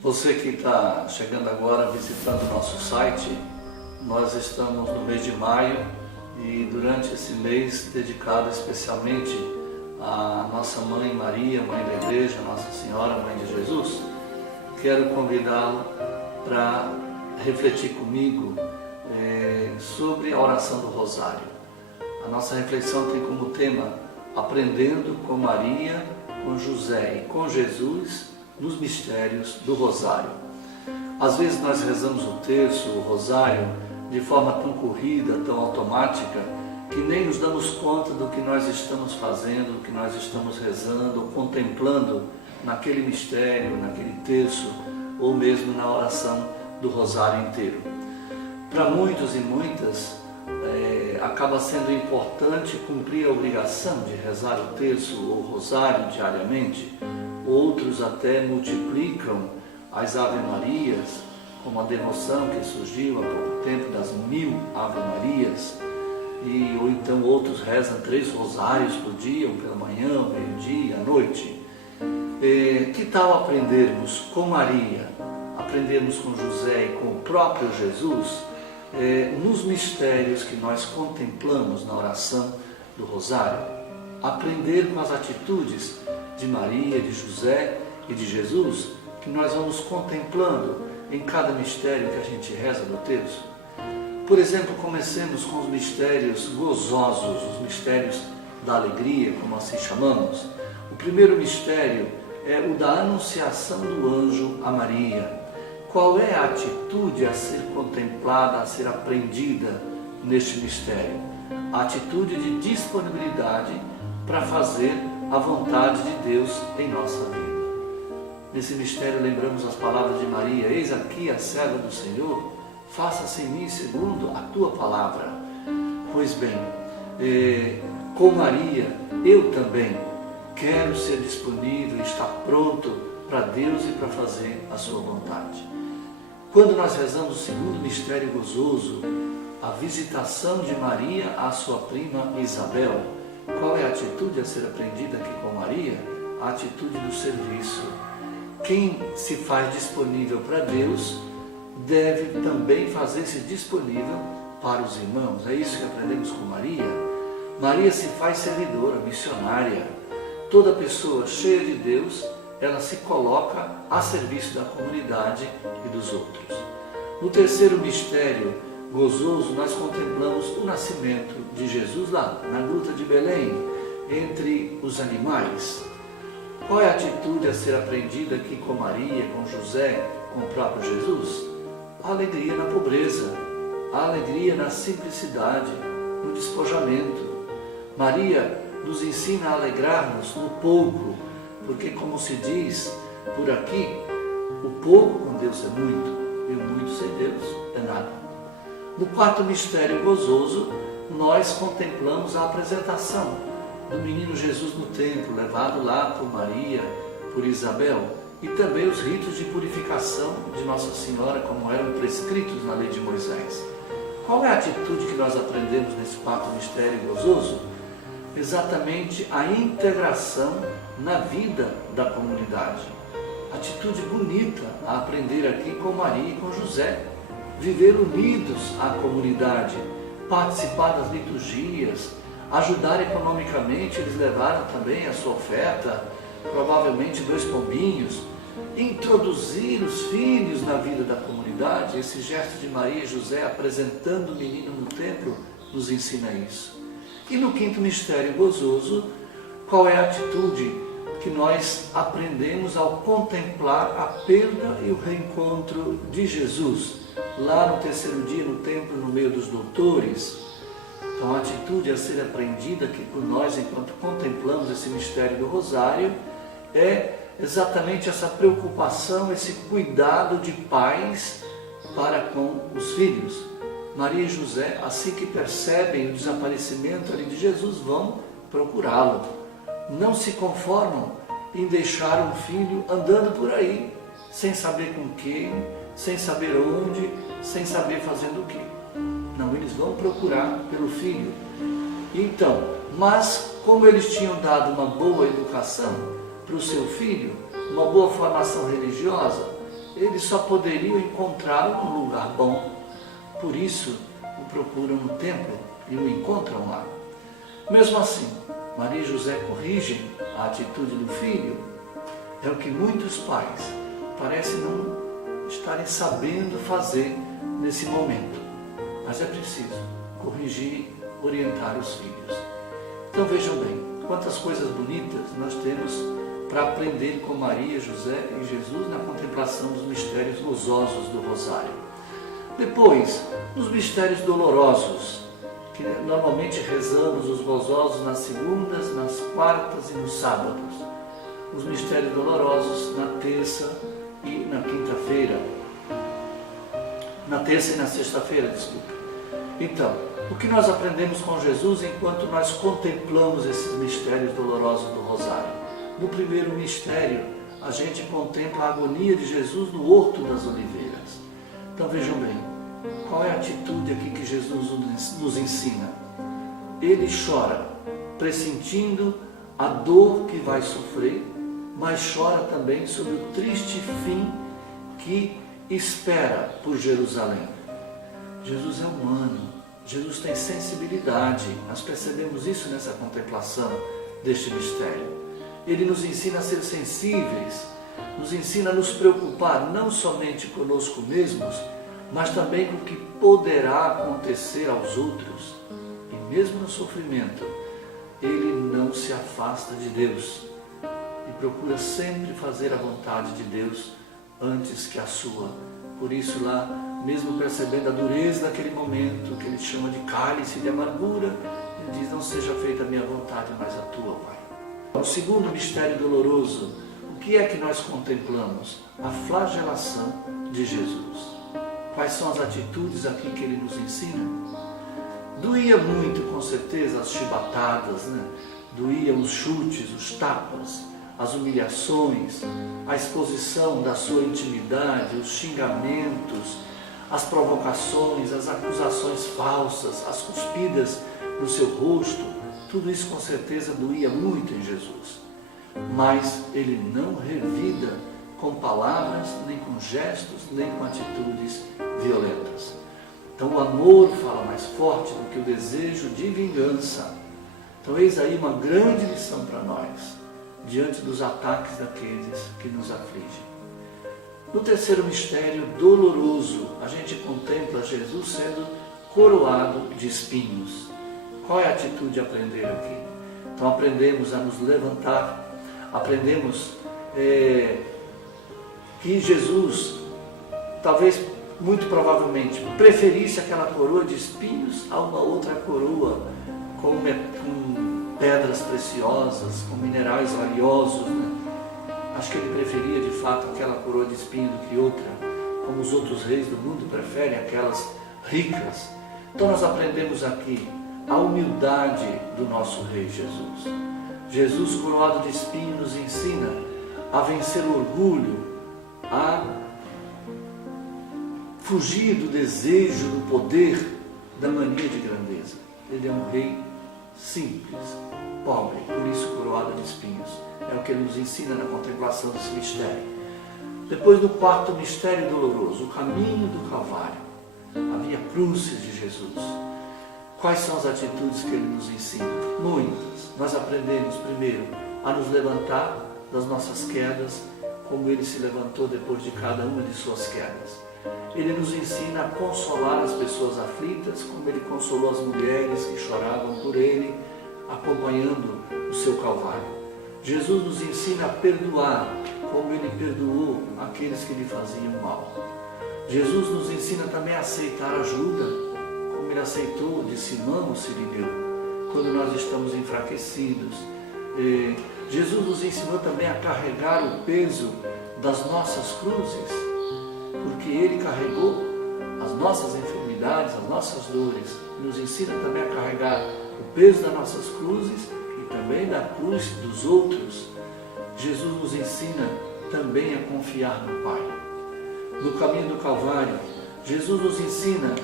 Você que está chegando agora visitando o nosso site, nós estamos no mês de maio e durante esse mês dedicado especialmente à nossa Mãe Maria, Mãe da Igreja, Nossa Senhora, Mãe de Jesus, quero convidá-lo para refletir comigo sobre a oração do Rosário. A nossa reflexão tem como tema Aprendendo com Maria, com José e com Jesus nos mistérios do Rosário. Às vezes nós rezamos o terço, o Rosário, de forma tão corrida, tão automática, que nem nos damos conta do que nós estamos fazendo, do que nós estamos rezando ou contemplando naquele mistério, naquele terço, ou mesmo na oração do Rosário inteiro. Para muitos e muitas, acaba sendo importante cumprir a obrigação de rezar o terço ou o Rosário diariamente. Outros até multiplicam as Ave-Marias, como a devoção que surgiu há pouco tempo das 1000 Ave-Marias, ou então outros rezam 3 rosários por dia, um pela manhã, um meio-dia, à noite. Que tal aprendermos com Maria, aprendermos com José e com o próprio Jesus, nos mistérios que nós contemplamos na oração do Rosário? Aprender com as atitudes de Maria, de José e de Jesus, que nós vamos contemplando em cada mistério que a gente reza no terço. Por exemplo, comecemos com os mistérios gozosos, os mistérios da alegria, como assim chamamos. O primeiro mistério é o da anunciação do anjo a Maria. Qual é a atitude a ser contemplada, a ser aprendida neste mistério? A atitude de disponibilidade para fazer a vontade de Deus em nossa vida. Nesse mistério lembramos as palavras de Maria: eis aqui a serva do Senhor, faça-se em mim segundo a tua palavra. Pois bem, com Maria eu também quero ser disponível, estar pronto para Deus e para fazer a sua vontade. Quando nós rezamos o segundo mistério gozoso, a visitação de Maria à sua prima Isabel, qual é a atitude a ser aprendida aqui com Maria? A atitude do serviço. Quem se faz disponível para Deus deve também fazer-se disponível para os irmãos. É isso que aprendemos com Maria. Maria se faz servidora, missionária. Toda pessoa cheia de Deus, ela se coloca a serviço da comunidade e dos outros. No terceiro mistério gozoso, nós contemplamos o nascimento de Jesus lá, na gruta de Belém, entre os animais. Qual é a atitude a ser aprendida aqui com Maria, com José, com o próprio Jesus? A alegria na pobreza, a alegria na simplicidade, no despojamento. Maria nos ensina a alegrar-nos no pouco, porque, como se diz por aqui, o pouco com Deus é muito, e o muito sem Deus é nada. No quarto mistério gozoso, nós contemplamos a apresentação do menino Jesus no templo, levado lá por Maria, por Isabel, e também os ritos de purificação de Nossa Senhora, como eram prescritos na lei de Moisés. Qual é a atitude que nós aprendemos nesse quarto mistério gozoso? Exatamente a integração na vida da comunidade. Atitude bonita a aprender aqui com Maria e com José. Viver unidos à comunidade, participar das liturgias, ajudar economicamente. Eles levaram também a sua oferta, provavelmente 2 pombinhos. Introduzir os filhos na vida da comunidade. Esse gesto de Maria e José apresentando o menino no templo nos ensina isso. E no quinto mistério gozoso, qual é a atitude que nós aprendemos ao contemplar a perda e o reencontro de Jesus, lá no terceiro dia no templo, no meio dos doutores? Então a atitude a ser aprendida aqui por nós, enquanto contemplamos esse mistério do Rosário, é exatamente essa preocupação, esse cuidado de pais para com os filhos. Maria e José, assim que percebem o desaparecimento ali de Jesus, vão procurá-lo. Não se conformam em deixar um filho andando por aí, sem saber com quem, sem saber onde, sem saber fazendo o quê. Não, eles vão procurar pelo filho. Então, mas como eles tinham dado uma boa educação para o seu filho, uma boa formação religiosa, eles só poderiam encontrá-lo num lugar bom. Por isso, o procuram no templo e o encontram lá. Mesmo assim, Maria e José corrigem a atitude do filho. É o que muitos pais parecem não estarem sabendo fazer nesse momento. Mas é preciso corrigir, orientar os filhos. Então vejam bem, quantas coisas bonitas nós temos para aprender com Maria, José e Jesus na contemplação dos mistérios gozosos do Rosário. Depois, nos mistérios dolorosos, que normalmente rezamos os gozosos nas segundas, nas quartas e nos sábados. Os mistérios dolorosos na terça e na quinta-feira. Na terça e na sexta-feira, desculpe. Então, o que nós aprendemos com Jesus enquanto nós contemplamos esses mistérios dolorosos do Rosário? No primeiro mistério, a gente contempla a agonia de Jesus no Horto das Oliveiras. Então vejam bem, qual é a atitude aqui que Jesus nos ensina? Ele chora, pressentindo a dor que vai sofrer, mas chora também sobre o triste fim que espera por Jerusalém. Jesus é humano, Jesus tem sensibilidade, nós percebemos isso nessa contemplação deste mistério. Ele nos ensina a ser sensíveis, nos ensina a nos preocupar não somente conosco mesmos, mas também com o que poderá acontecer aos outros. E mesmo no sofrimento, ele não se afasta de Deus e procura sempre fazer a vontade de Deus antes que a sua. Por isso lá, mesmo percebendo a dureza daquele momento, que ele chama de cálice de amargura, ele diz, não seja feita a minha vontade, mas a tua, Pai. O segundo mistério doloroso, o que é que nós contemplamos? A flagelação de Jesus. Quais são as atitudes aqui que ele nos ensina? Doía muito, com certeza, as chibatadas, né? Doíam os chutes, os tapas, as humilhações, a exposição da sua intimidade, os xingamentos, as provocações, as acusações falsas, as cuspidas no seu rosto. Tudo isso com certeza doía muito em Jesus. Mas ele não revida com palavras, nem com gestos, nem com atitudes violentas. Então o amor fala mais forte do que o desejo de vingança. Então eis aí uma grande lição para nós, diante dos ataques daqueles que nos afligem. No terceiro mistério doloroso, a gente contempla Jesus sendo coroado de espinhos. Qual é a atitude a aprender aqui? Então aprendemos a nos levantar, aprendemos que Jesus, talvez, muito provavelmente, preferisse aquela coroa de espinhos a uma outra coroa com pedras preciosas, com minerais valiosos, né? Acho que ele preferia de fato aquela coroa de espinho do que outra, como os outros reis do mundo preferem aquelas ricas. Então nós aprendemos aqui a humildade do nosso Rei Jesus. Jesus, coroado de espinho, nos ensina a vencer o orgulho, a fugir do desejo, do poder, da mania de grandeza. Ele é um rei simples, pobre, por isso coroado de espinhos. É o que ele nos ensina na contemplação desse mistério. Depois do quarto mistério doloroso, o caminho do Calvário, havia cruzes de Jesus. Quais são as atitudes que ele nos ensina? Muitas. Nós aprendemos primeiro a nos levantar das nossas quedas, como ele se levantou depois de cada uma de suas quedas. Ele nos ensina a consolar as pessoas aflitas, como ele consolou as mulheres que choravam por ele, acompanhando o seu Calvário. Jesus nos ensina a perdoar, como ele perdoou aqueles que lhe faziam mal. Jesus nos ensina também a aceitar ajuda, como ele aceitou de Simão o Sirineu, quando nós estamos enfraquecidos. Jesus nos ensinou também a carregar o peso das nossas cruzes, porque ele carregou as nossas enfermidades, as nossas dores. Nos ensina também a carregar o peso das nossas cruzes e também da cruz dos outros. Jesus nos ensina também a confiar no Pai. No caminho do Calvário, Jesus nos ensina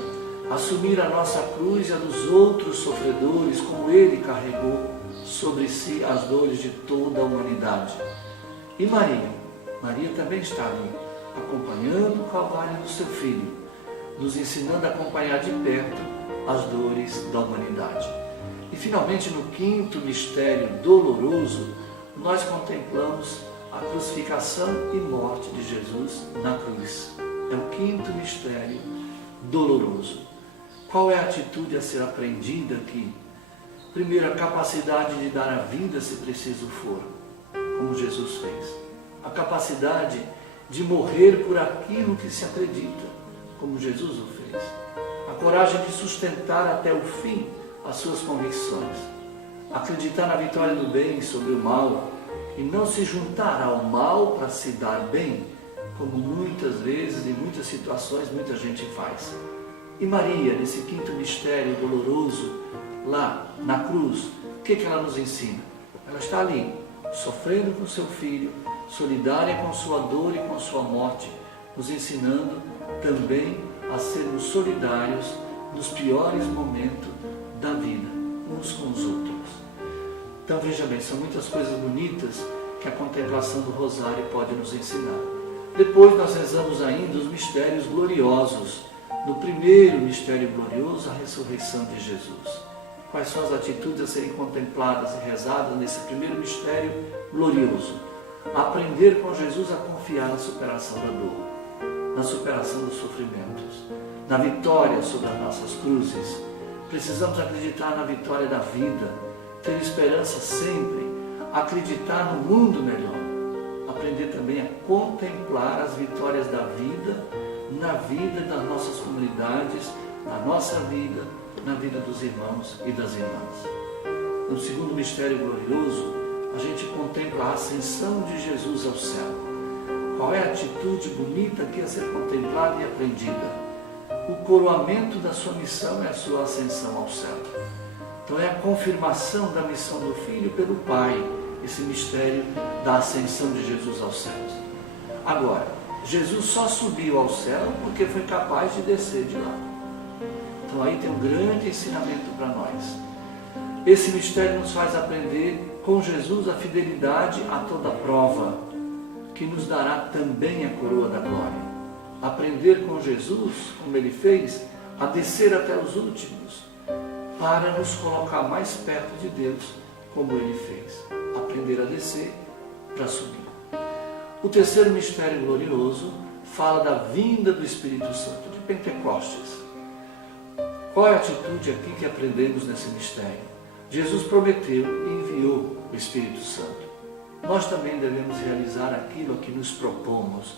a assumir a nossa cruz e a dos outros sofredores, como ele carregou sobre si as dores de toda a humanidade. E Maria? Maria também está ali, acompanhando o Calvário do seu Filho, nos ensinando a acompanhar de perto as dores da humanidade. E finalmente, no quinto mistério doloroso, nós contemplamos a crucificação e morte de Jesus na cruz. É o quinto mistério doloroso. Qual é a atitude a ser aprendida aqui? Primeiro, a capacidade de dar a vida se preciso for, como Jesus fez. A capacidade de morrer por aquilo que se acredita, como Jesus o fez. A coragem de sustentar até o fim as suas convicções. Acreditar na vitória do bem sobre o mal e não se juntar ao mal para se dar bem, como muitas vezes, em muitas situações, muita gente faz. E Maria, nesse quinto mistério doloroso, lá na cruz, o que ela nos ensina? Ela está ali, sofrendo com seu filho, solidária com sua dor e com sua morte, nos ensinando também a sermos solidários nos piores momentos da vida, uns com os outros. Então veja bem, são muitas coisas bonitas que a contemplação do rosário pode nos ensinar. Depois nós rezamos ainda os mistérios gloriosos. No primeiro mistério glorioso, a ressurreição de Jesus. Quais são as atitudes a serem contempladas e rezadas nesse primeiro mistério glorioso? Aprender com Jesus a confiar na superação da dor, na superação dos sofrimentos, na vitória sobre as nossas cruzes. Precisamos acreditar na vitória da vida, ter esperança sempre, acreditar no mundo melhor. Aprender também a contemplar as vitórias da vida, na vida das nossas comunidades, na nossa vida, na vida dos irmãos e das irmãs. No segundo mistério glorioso, a gente contempla a ascensão de Jesus ao céu. Qual é a atitude bonita que é ser contemplada e aprendida? O coroamento da sua missão é a sua ascensão ao céu. Então é a confirmação da missão do Filho pelo Pai, esse mistério da ascensão de Jesus aos céus. Agora, Jesus só subiu ao céu porque foi capaz de descer de lá. Então aí tem um grande ensinamento para nós. Esse mistério nos faz aprender com Jesus a fidelidade a toda prova, que nos dará também a coroa da glória. Aprender com Jesus, como ele fez, a descer até os últimos, para nos colocar mais perto de Deus, como ele fez. Aprender a descer para subir. O terceiro mistério glorioso fala da vinda do Espírito Santo, de Pentecostes. Qual é a atitude aqui que aprendemos nesse mistério? Jesus prometeu e enviou o Espírito Santo. Nós também devemos realizar aquilo a que nos propomos.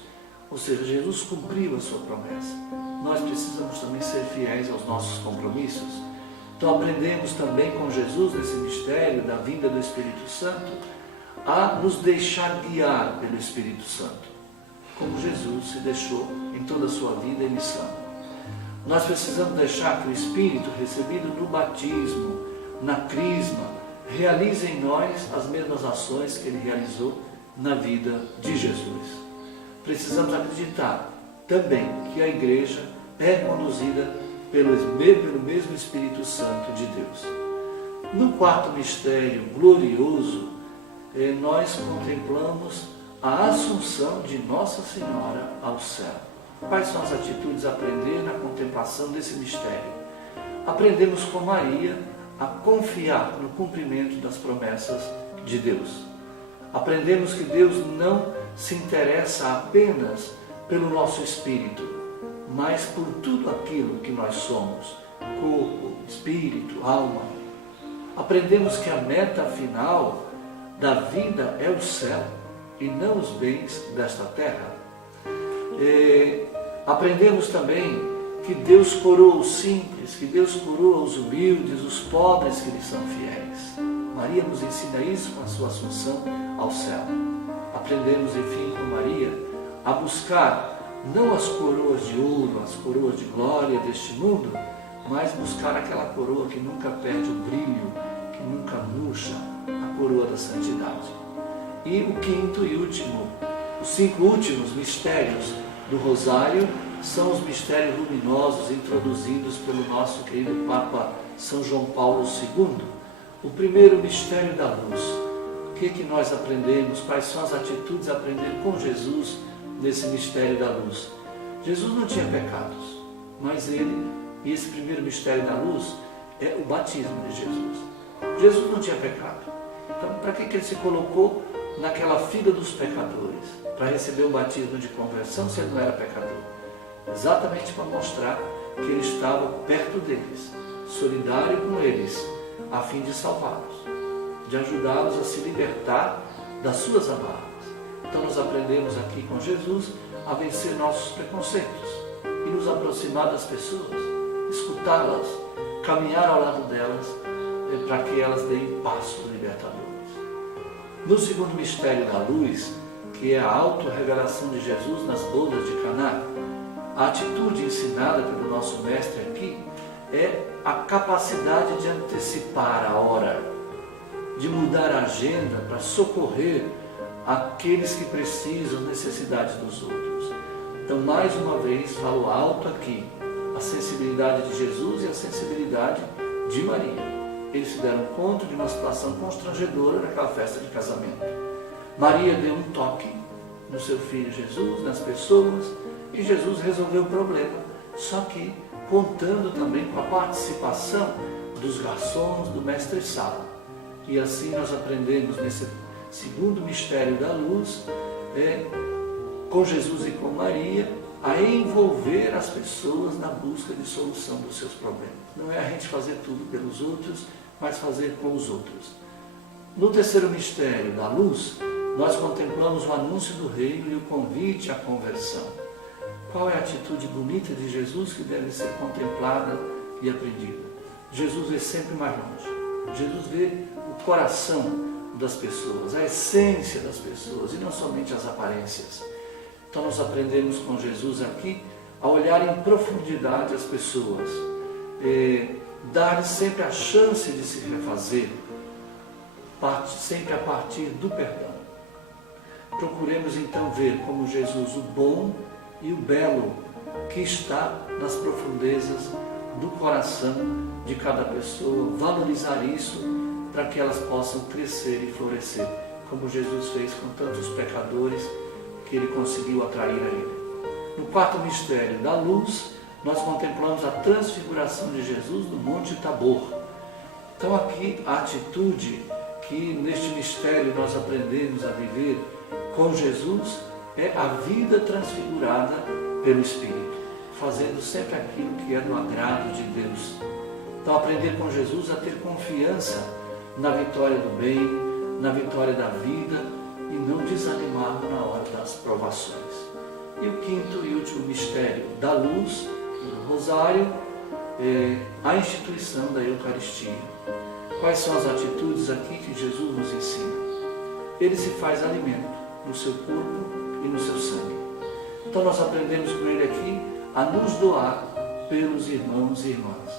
Ou seja, Jesus cumpriu a sua promessa. Nós precisamos também ser fiéis aos nossos compromissos. Então aprendemos também com Jesus nesse mistério da vinda do Espírito Santo a nos deixar guiar pelo Espírito Santo, como Jesus se deixou em toda a sua vida e missão. Nós precisamos deixar que o Espírito recebido no batismo, na crisma, realize em nós as mesmas ações que ele realizou na vida de Jesus. Precisamos acreditar também que a igreja é conduzida pelo mesmo Espírito Santo de Deus. No quarto mistério glorioso, nós contemplamos a assunção de Nossa Senhora ao céu. Quais são as atitudes a aprender na contemplação desse mistério? Aprendemos com Maria a confiar no cumprimento das promessas de Deus. Aprendemos que Deus não se interessa apenas pelo nosso espírito, mas por tudo aquilo que nós somos, corpo, espírito, alma. Aprendemos que a meta final da vida é o céu e não os bens desta terra. Aprendemos também que Deus coroa os simples, que Deus coroa os humildes, os pobres que lhe são fiéis. Maria nos ensina isso com a sua assunção ao céu. Aprendemos, enfim, com Maria, a buscar não as coroas de ouro, as coroas de glória deste mundo, mas buscar aquela coroa que nunca perde o brilho, que nunca murcha, a coroa da santidade. E o quinto e último, os 5 últimos mistérios do Rosário são os mistérios luminosos introduzidos pelo nosso querido Papa São João Paulo II. O primeiro mistério da luz. O que nós aprendemos? Quais são as atitudes a aprender com Jesus nesse mistério da luz. Jesus não tinha pecados, mas e esse primeiro mistério da luz é o batismo de Jesus. Jesus não tinha pecado. Então, para que ele se colocou naquela fila dos pecadores? Para receber o batismo de conversão se ele não era pecador? Exatamente para mostrar que ele estava perto deles, solidário com eles, a fim de salvá-los, de ajudá-los a se libertar das suas amarras. Então nós aprendemos aqui com Jesus a vencer nossos preconceitos e nos aproximar das pessoas, escutá-las, caminhar ao lado delas, para que elas deem passos libertadores. No segundo mistério da luz, que é a autorrevelação de Jesus nas bodas de Caná, a atitude ensinada pelo nosso mestre aqui é a capacidade de antecipar a hora, de mudar a agenda para socorrer aqueles que precisam, necessidades dos outros. Então, mais uma vez, falo alto aqui, a sensibilidade de Jesus e a sensibilidade de Maria. Eles se deram conta de uma situação constrangedora naquela festa de casamento. Maria deu um toque no seu filho Jesus, nas pessoas, e Jesus resolveu o problema, só que contando também com a participação dos garçons, do mestre-sala. E assim nós aprendemos nesse segundo mistério da luz, com Jesus e com Maria, a envolver as pessoas na busca de solução dos seus problemas. Não é a gente fazer tudo pelos outros, mas fazer com os outros. No terceiro mistério da luz, nós contemplamos o anúncio do reino e o convite à conversão. Qual é a atitude bonita de Jesus que deve ser contemplada e aprendida? Jesus vê sempre mais longe. Jesus vê o coração das pessoas, a essência das pessoas e não somente as aparências. Então nós aprendemos com Jesus aqui a olhar em profundidade as pessoas, dar-lhes sempre a chance de se refazer, sempre a partir do perdão. Procuremos então ver como Jesus o bom e o belo que está nas profundezas do coração de cada pessoa, valorizar isso para que elas possam crescer e florescer, como Jesus fez com tantos pecadores que ele conseguiu atrair a ele. No quarto mistério da luz, nós contemplamos a transfiguração de Jesus no Monte Tabor. Então aqui a atitude que neste mistério nós aprendemos a viver com Jesus é a vida transfigurada pelo Espírito, fazendo sempre aquilo que é do agrado de Deus. Então aprender com Jesus a ter confiança na vitória do bem, na vitória da vida e não desanimar na hora das provações. E o quinto e último mistério da luz, do Rosário, é a instituição da Eucaristia. Quais são as atitudes aqui que Jesus nos ensina? Ele se faz alimento no seu corpo e no seu sangue. Então nós aprendemos com ele aqui a nos doar pelos irmãos e irmãs,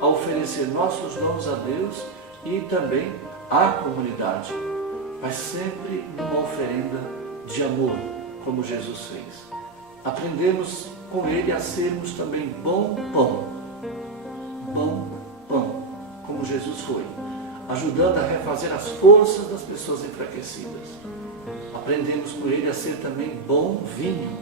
a oferecer nossos dons a Deus e também à comunidade, mas sempre numa oferenda de amor, como Jesus fez. Aprendemos com ele a sermos também bom pão, como Jesus foi, ajudando a refazer as forças das pessoas enfraquecidas. Aprendemos com ele a ser também bom vinho,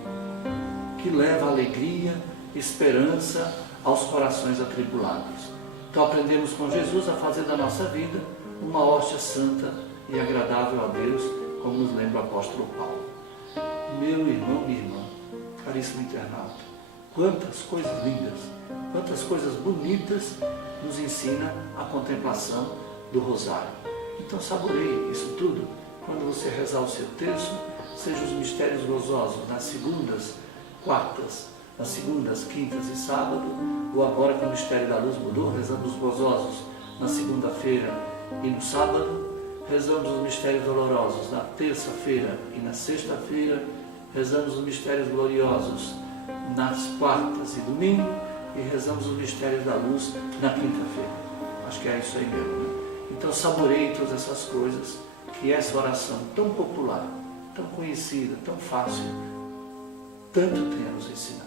que leva alegria, esperança aos corações atribulados. Então aprendemos com Jesus a fazer da nossa vida uma hóstia santa e agradável a Deus, como nos lembra o apóstolo Paulo. Meu irmão, minha irmã, caríssimo internauta, quantas coisas lindas, quantas coisas bonitas nos ensina a contemplação do Rosário. Então saboreie isso tudo quando você rezar o seu terço, seja os mistérios gozosos nas segundas, quartas, nas segundas, quintas e sábado, ou agora que o mistério da luz mudou, rezamos os gozosos na segunda-feira e no sábado, rezamos os mistérios dolorosos na terça-feira e na sexta-feira, rezamos os mistérios gloriosos nas quartas e domingo e rezamos os mistérios da luz na quinta-feira. Acho que é isso aí mesmo, né? Então saboreie todas essas coisas que essa oração tão popular, tão conhecida, tão fácil, tanto tem a nos ensinar.